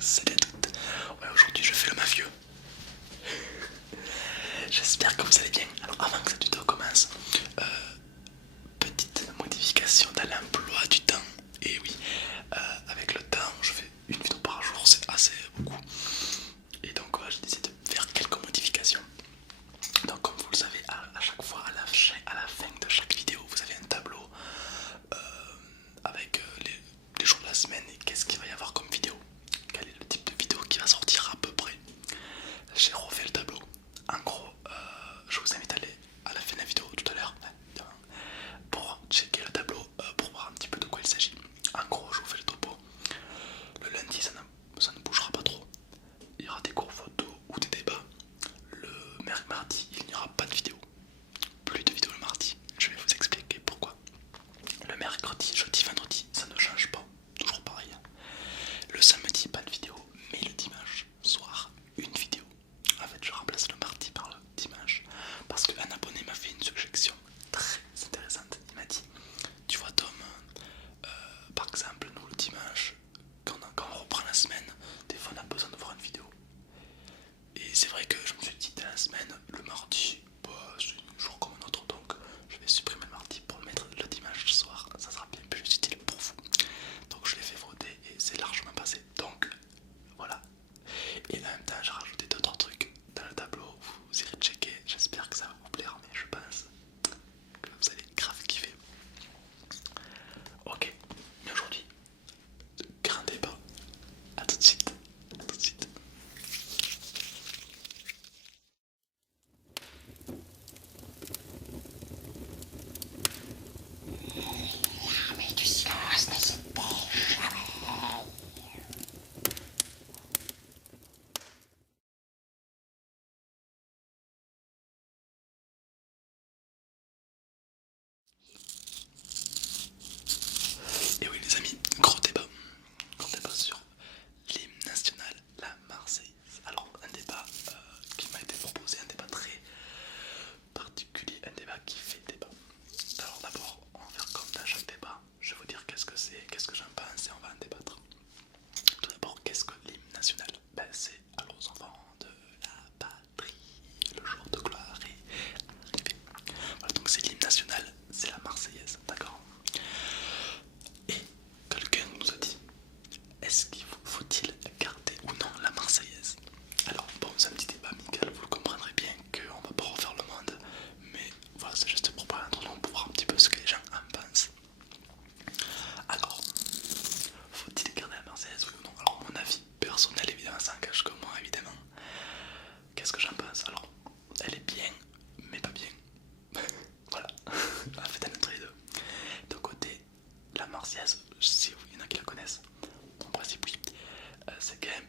Salut à toutes. Ouais, aujourd'hui je fais le mafieux. J'espère que vous allez bien. Alors avant que cette vidéo commence, euh, petite modification dans l'emploi du temps. Et oui, avec le temps, je fais une vidéo par jour, c'est assez beaucoup. Et donc j'ai décidé de faire quelques modifications. Donc comme vous le savez, à chaque fois, à la fin de chaque vidéo, vous avez un tableau euh, avec les jours de la semaine et qu'est-ce qu'il va y avoir comme vidéo. Quel est le type de vidéo qui va sortir à peu près. J'ai refait le tableau. En gros, je vous invite à aller à la fin de la vidéo tout à l'heure pour checker le tableau, pour voir un petit peu de quoi il s'agit. En gros, je vous fais le topo. Le lundi, ça ne bougera pas trop. Il y aura des cours photos ou des débats. Le mercredi, il n'y aura pas de vidéo. Plus de vidéo le mardi. Je vais vous expliquer pourquoi. Le mercredi, jeudi, vendredi, ça ne change pas. Toujours pareil. Le samedi, pas de vidéo. Mais le dimanche soir, une vidéo. En fait, je remplace le mardi par le dimanche parce qu'un abonné m'a fait une suggestion très intéressante. Il m'a dit, tu vois Tom, par exemple, nous le dimanche, quand on reprend la semaine, des fois on a besoin de voir une vidéo. Et c'est vrai que je me suis dit, dans la semaine, le mardi, bah, c'est un jour comme un autre, donc je vais supprimer le mardi pour le mettre le dimanche soir. Ça sera bien plus utile pour vous. Donc je l'ai fait voter et c'est largement passé. Donc voilà. Et en même temps, j'ai rajouté d'autres trucs dans le tableau. Vous irez checker. J'espère que ça va vous plaire, mais je pense que vous allez grave kiffer. Ok, mais aujourd'hui, grand débat. A tout de suite. À tout de suite. L'armée du silence n'hésite pas jamais. Et oui les amis, gros débat. Gros débat sur l'hymne national, la Marseillaise. Alors un débat qui m'a été proposé, un débat très particulier, un débat qui fait débat. Alors d'abord, on va faire comme dans chaque débat. Je vais vous dire qu'est-ce que c'est, qu'est-ce que j'en pense et on va en débattre. Tout d'abord, qu'est-ce que l'hymne national? Ben, c'est alors aux enfants de la patrie, le jour de gloire est arrivé. Voilà, donc c'est l'hymne national, c'est la Marseillaise, d'accord? Et quelqu'un nous a dit, est-ce qu'il faut-il garder ou non la Marseillaise? Alors bon, c'est un petit débat amical, vous le comprendrez bien qu'on va pas refaire le monde, mais voilà, c'est juste pour parler entre nous, pour voir un petit peu ce que les gens en pensent. Alors, faut-il garder la Marseillaise, oui ou non? Alors mon avis personnel évidemment, ça engage que moi évidemment. Qu'est-ce que j'en pense? Alors, elle est bien, mais pas bien. Voilà, en fait elle est entre les deux. D'un côté, la Marseillaise, si il y en a qui la connaissent, en principe oui, c'est quand même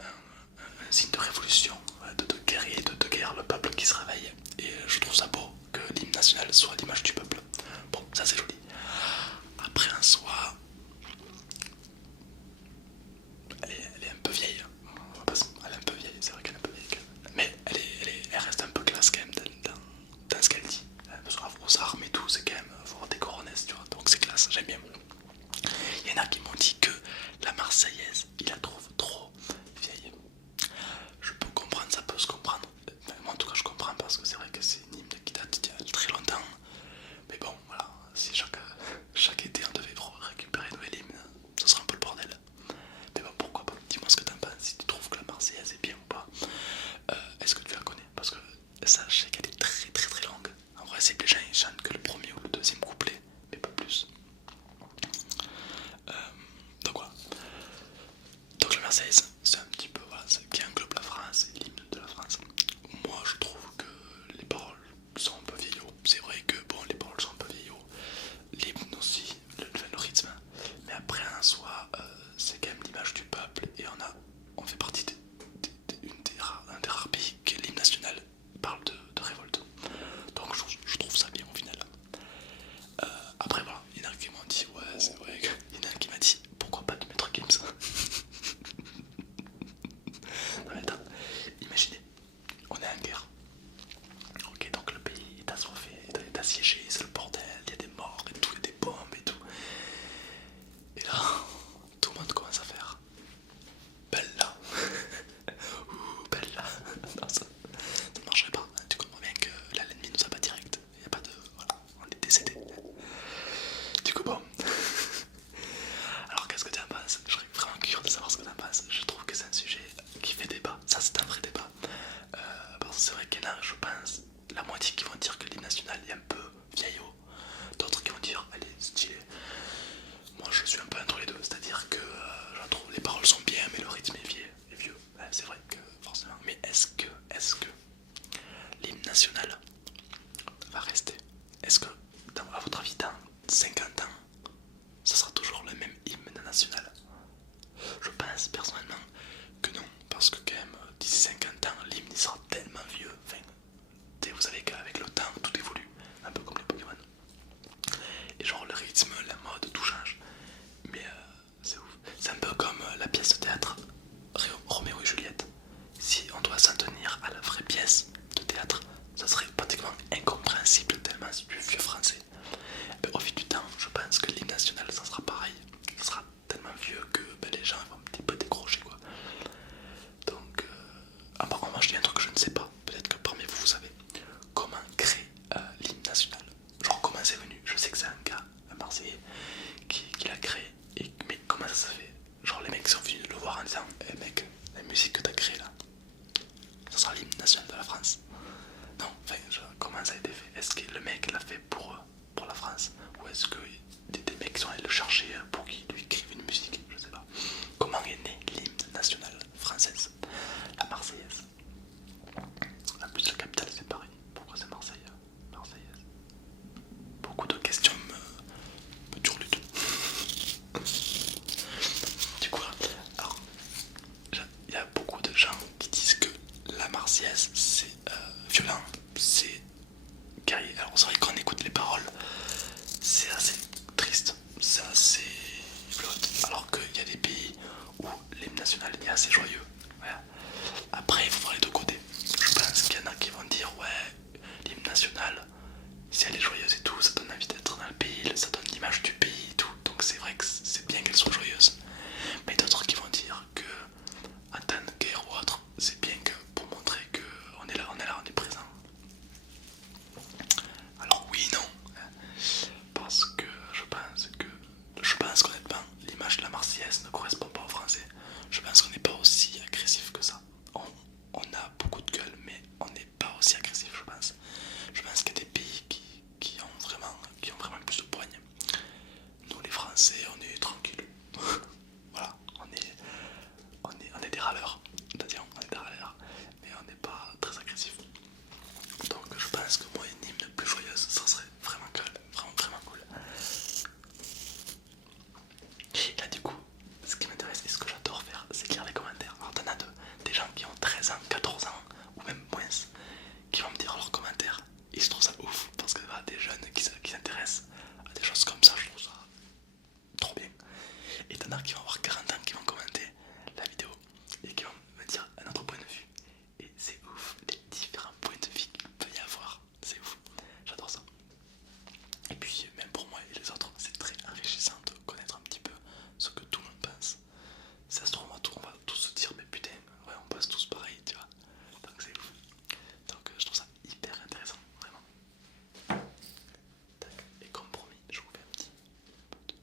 un signe de révolution, de guerrier, de guerre, le peuple qui se réveille. Et je trouve ça beau que l'hymne national soit l'image du peuple. Bon, ça c'est joli. Après en soi, elle est un peu vieille. Elle est un peu vieille, c'est vrai qu'elle est un peu vieille quand même. Mais elle reste un peu classe quand même dans ce qu'elle dit. Parce qu'aux armes et tout, c'est quand même avoir des coronesses, tu vois. Donc c'est classe, j'aime bien. Il y en a qui m'ont dit que la Marseillaise, ils la trouvent trop vieille. Je peux comprendre, ça peut se comprendre. Enfin, moi en tout cas je comprends parce que c'est vrai que c'est une hymne qui date d'il y a très longtemps. Mais bon, voilà, si chaque été on devait récupérer une nouvelle hymne, ça serait un peu le bordel. Mais bon, pourquoi pas? Dis-moi ce que t'en penses, si tu trouves que la Marseillaise est bien ou pas. Est-ce que tu la connais? Parce que ça, je sais qu'elle est très très très longue. En vrai, c'est que les gens ils chantent que le premier ou le deuxième couplet, mais pas plus. Euh, donc voilà. Donc la Marseillaise, c'est un petit peu voilà, ce qui englobe la France et l'hymne de la France. Moi, je trouve que les paroles sont un peu vieillots. C'est vrai que bon, les paroles sont un peu vieillots. L'hymne aussi, le rythme. Mais après, en soi, c'est quand même l'image du peuple et on fait partie un des rares pays que l'hymne national parle de révolte. Donc je trouve ça bien au final. Après voilà, il y en a qui m'ont dit ouais c'est vrai, il y en a qui m'a dit pourquoi pas de mettre Games. Non mais attends, imaginez, on est en guerre. Ok, donc le pays est assoiffé, est assiégé, c'est le bordel, il y a des morts et tout, il y a des bombes et tout. Et là, tout le monde commence à faire. Ben pense personnellement que non, parce que quand même d'ici 50 ans l'hymne il sera tellement vieux, enfin, vous savez qu'avec le temps tout évolue, un peu comme les Pokémon. Et genre le rythme, la mode, tout change. Mais c'est ouf. C'est un peu comme la pièce de théâtre Roméo et Juliette. Si on doit s'en tenir à la vraie pièce de théâtre, ça serait pratiquement incompréhensible tellement c'est du vieux français. Mais au fil du temps, je pense que l'hymne national ça sera pareil. Ça sera tellement vieux que les gens vont un petit peu décrocher quoi. Donc, apparemment, moi je dis un truc que je ne sais pas. Peut-être que parmi vous, vous savez comment créer l'hymne national. Genre, comment c'est venu. Je sais que c'est un gars, un Marseillais, qui l'a créé. Mais comment ça se fait? Genre, les mecs sont venus le voir en disant eh mec, la musique que t'as créée là, ça sera l'hymne national de la France. Non, enfin, comment ça a été fait? Est-ce que le mec l'a fait pour la France? Ou est-ce que des mecs sont allés le chercher pour qu'il lui écrive une musique? Je sais pas. Comment est né l'hymne national française, la Marseillaise? En plus, la capitale c'est pareil. Pourquoi c'est Marseille? Marseillaise. Beaucoup de questions me turlutent. Du coup, alors, il y a beaucoup de gens qui disent que la Marseillaise c'est violent, c'est guerrier. Alors, c'est vrai qu'on écoute les paroles, c'est assez triste, c'est assez flotte. Alors qu'il y a des pays où l'hymne national est assez joyeux. Voilà. Après, il faut voir les deux côtés. Je pense qu'il y en a qui vont dire ouais, l'hymne national, si elle est joyeuse et tout, ça donne envie d'être dans le pays, ça donne l'image du pays et tout. Donc c'est vrai que c'est bien qu'elle soit joyeuse. Mais d'autres qui vont dire que en temps de guerre ou autre, c'est bien que pour montrer que on est là, on est présent. Alors oui, non, parce que je pense qu'honnêtement, l'image de la Marseillaise ne correspond pas aux Français. Je pense qu'on n'est pas aussi agressif que ça. On a beaucoup de gueule, mais on n'est pas aussi agressif, je pense. Je pense qu'il y a des pays qui ont vraiment plus de poigne. Nous, les Français, on est tranquille. Voilà, on est des râleurs. C'est-à-dire, on est des râleurs, mais on n'est pas très agressif. Donc, je pense que moi, une hymne plus joyeuse, ça serait vraiment cool. Vraiment cool. Et là, du coup, ce qui m'intéresse et ce que j'adore faire, c'est lire les commentaires. Alors, t'en as des gens qui ont 13 ans, 14 ans, ou même moins, qui vont me dire leurs commentaires. Et je trouve ça ouf, parce que des jeunes qui s'intéressent à des choses comme ça, je trouve ça trop bien. Et t'en as qui vont avoir 40 ans qui vont commenter la vidéo et qui vont me dire un autre point de vue. Et c'est ouf, les différents points de vue qu'il peut y avoir. C'est ouf, j'adore ça. Et puis même pour moi et les autres, c'est très enrichissant de connaître un petit peu ce que tout le monde pense. Si ça se trouve, on va tous se dire mais putain, ouais on pense tous pareil, tu vois. Donc c'est ouf. Donc je trouve ça hyper intéressant, vraiment. Tac. Et comme promis, je vous fais un petit peu de...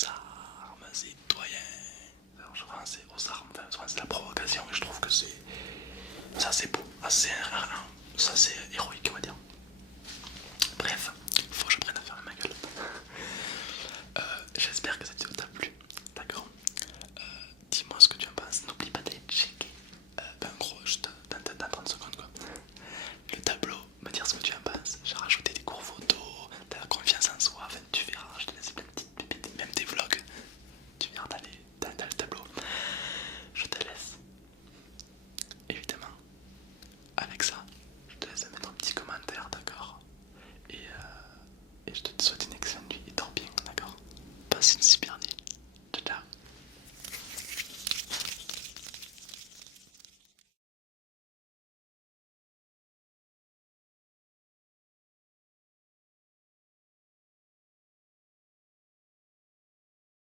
aux armes, citoyen. Alors, je pense c'est aux armes, enfin, c'est la provocation et je trouve que c'est assez beau, c'est assez héroïque on va dire. Bref, faut que je prenne à faire ma gueule. J'espère que cette vidéo t'a plu, d'accord. Dis-moi ce que tu en penses, n'oublie pas d'aller checker, en gros, juste dans 30 secondes quoi. Le tableau, me dire ce que tu en penses. J'ai rajouté des cours photos, de la confiance en soi, enfin tu verras, je te laisse plein de petites pépites, même des vlogs, tu verras dans le tableau. Je te laisse, évidemment, avec ça, je te laisse mettre un petit commentaire, d'accord, et je te souhaite une excellente nuit et dors bien, d'accord. Passe une